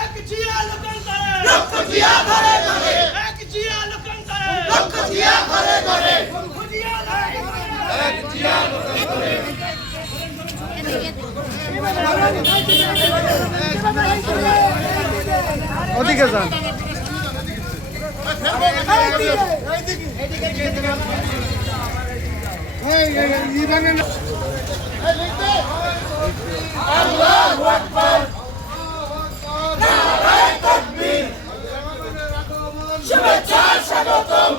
এক জিয়া লোকান্তরে লক্ষ জিয়া ঘরে ঘরে এক জিয়া লোকান্তরে লক্ষ জিয়া ঘরে ঘরে লক্ষ জিয়া এক জিয়া লোকান্তরে ওদিকে যান আল্লাহু আকবার নারায়ে তাকবীর শুভেচ্ছা স্বাগতম